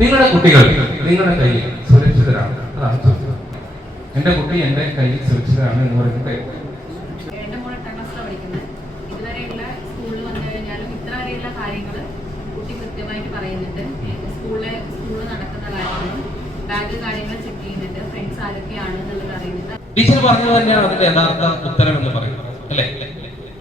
നിങ്ങളുടെ കുട്ടികൾ നിങ്ങളുടെ കയ്യിൽ സുരക്ഷിതരാണ്. അതാണ് ചോദിച്ചത്. എന്റെ കുട്ടി എന്റെ കയ്യിൽ സുരക്ഷിതരാണ് എന്ന് പറയുന്നത്. എന്റെ മോൾ 8ാം ക്ലാസ്സിലാണ് പഠിക്കുന്നത്. ഇതുവരെയുള്ള സ്കൂളിൽ വന്നു കഴിഞ്ഞാലും ഇത്ര വരെയുള്ള കാര്യങ്ങൾ കുട്ടി കൃത്യമായിട്ട് പറയുന്നുണ്ട്. സ്കൂളിൽ നടക്കുന്ന കാര്യങ്ങളും ബാഗ് കാര്യങ്ങൾ ചെക്ക് ചെയ്യുന്നുണ്ട്. ഫ്രണ്ട്സ് ആരൊക്കെയാണ് എന്നുള്ളത് അറിയുന്നുണ്ട്. ടീച്ചർ പറഞ്ഞു തന്നെയാണ് അതിന്റെ യഥാർത്ഥ ഉത്തരം എന്ന് പറയുന്നത്, അല്ലേ?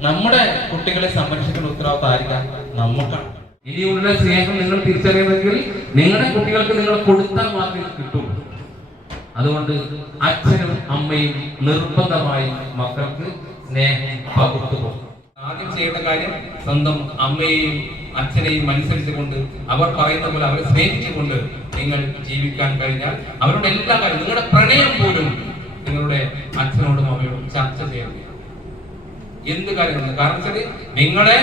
നമ്മുടെ കുട്ടികളെ സംരക്ഷിക്കുന്ന ഉത്തരവാദിത്തം ആയിരിക്കാം? നമുക്കാണ്. ഇനിയുള്ള സ്നേഹം നിങ്ങൾ തിരിച്ചറിയുമെങ്കിൽ നിങ്ങളുടെ കുട്ടികൾക്ക് നിങ്ങൾ കൊടുത്താൽ മാത്രമേ കിട്ടുള്ളൂ. അതുകൊണ്ട് അച്ഛനും അമ്മയും നിർബന്ധമായി മക്കൾക്ക് സ്നേഹം പകർന്നു പോകും. ആദ്യം ചെയ്യേണ്ട കാര്യം സ്വന്തം അമ്മയെയും അച്ഛനെയും അനുസരിച്ചുകൊണ്ട് അവർ പറയുന്ന പോലെ അവരെ സ്നേഹിച്ചുകൊണ്ട് നിങ്ങൾ ജീവിക്കാൻ കഴിഞ്ഞാൽ അവരുടെ എല്ലാ കാര്യം, നിങ്ങളുടെ പ്രണയം പോലും നിങ്ങളുടെ അച്ഛനോടും അമ്മയോടും ചർച്ച ചെയ്യണം. എന്ത് കാര്യമാണ്? കാരണം വെച്ചാൽ നിങ്ങളെ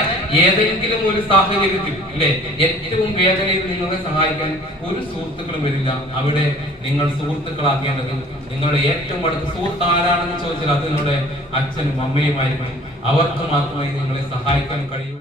ഏതെങ്കിലും ഒരു സാഹചര്യത്തിൽ അല്ലെ ഏറ്റവും വേദനയിൽ നിങ്ങളെ സഹായിക്കാൻ ഒരു സുഹൃത്തുക്കളും വരില്ല. അവിടെ നിങ്ങൾ സുഹൃത്തുക്കളാക്കേണ്ടത് നിങ്ങളുടെ ഏറ്റവും അടുത്ത സുഹൃത്ത് ആരാണെന്ന് ചോദിച്ചാൽ അത് നിങ്ങളുടെ അച്ഛനും അമ്മയുമായിരിക്കും. അവർക്ക് മാത്രമേ നിങ്ങളെ സഹായിക്കാൻ കഴിയൂ.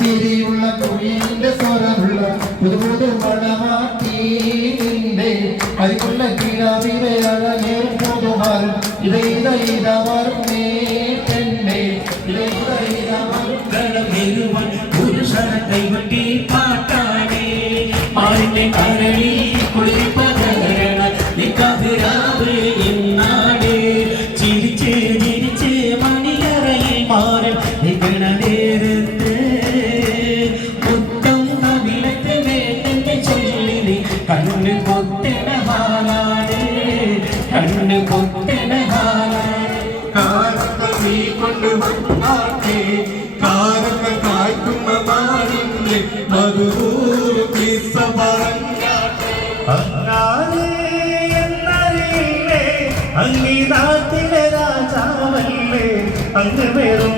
ചിരിയുള്ള കുയിലിന്റെ സ്വരമുള്ള പുതുപുതു മണവാട്ടിന്റെ അതിനുള്ള കിടാവിലെ അഴകേറും പുതുമാറും ഇതൈതൈതവരുന്നേ പെണ്ണേ പുരുഷന കൈവട്ടി പാട്ടാണേ മാറിന്റെ കരളി കുളിപ്പകരണ നിക്കാതിരാവ് എന്നാടേ ചിരിച്ച് ചിരിച്ച് മണിയറയിൽ മാറി നിൽക്കണ നേരത്ത് മുത്തം നവിലത്ത് വേണ്ടെന്ന് ചൊല്ലി കണ്ണ് പൊട്ടണ ഹാലാണ് കണ്ണ് പൊട്ടണ ഹാലാണ് കാലത്ത് നീ കൊണ്ടുവന്നാട്ടെ കാലത്ത് കായ്ക്കുന്ന നാടിന്റെ മധുരൂര് കിസ്സ പറഞ്ഞാട്ടെ എന്നറിയില്ലേ അങ്ങീ നാട്ടിലെ രാജാവല്ലേ അങ്ങ് വെറും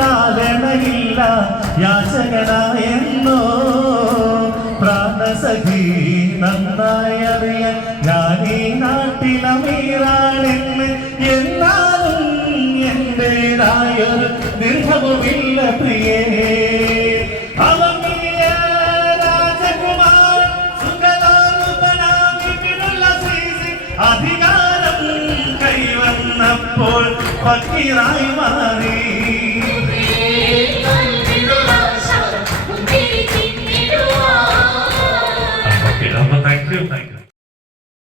നാരണയില്ല യാചകനായെന്നോ പ്രാണസഖി നന്നായി അറിയാൻ ഞാൻ ഈ നാട്ടിലമീറാണെന്ന് എന്നാലും എന്റേതായൊരു ദീർഘവുമില്ല പ്രിയേ അധികാരം കൈവന്നപ്പോൾ ഫക്കീറായി മാറി. Thank you.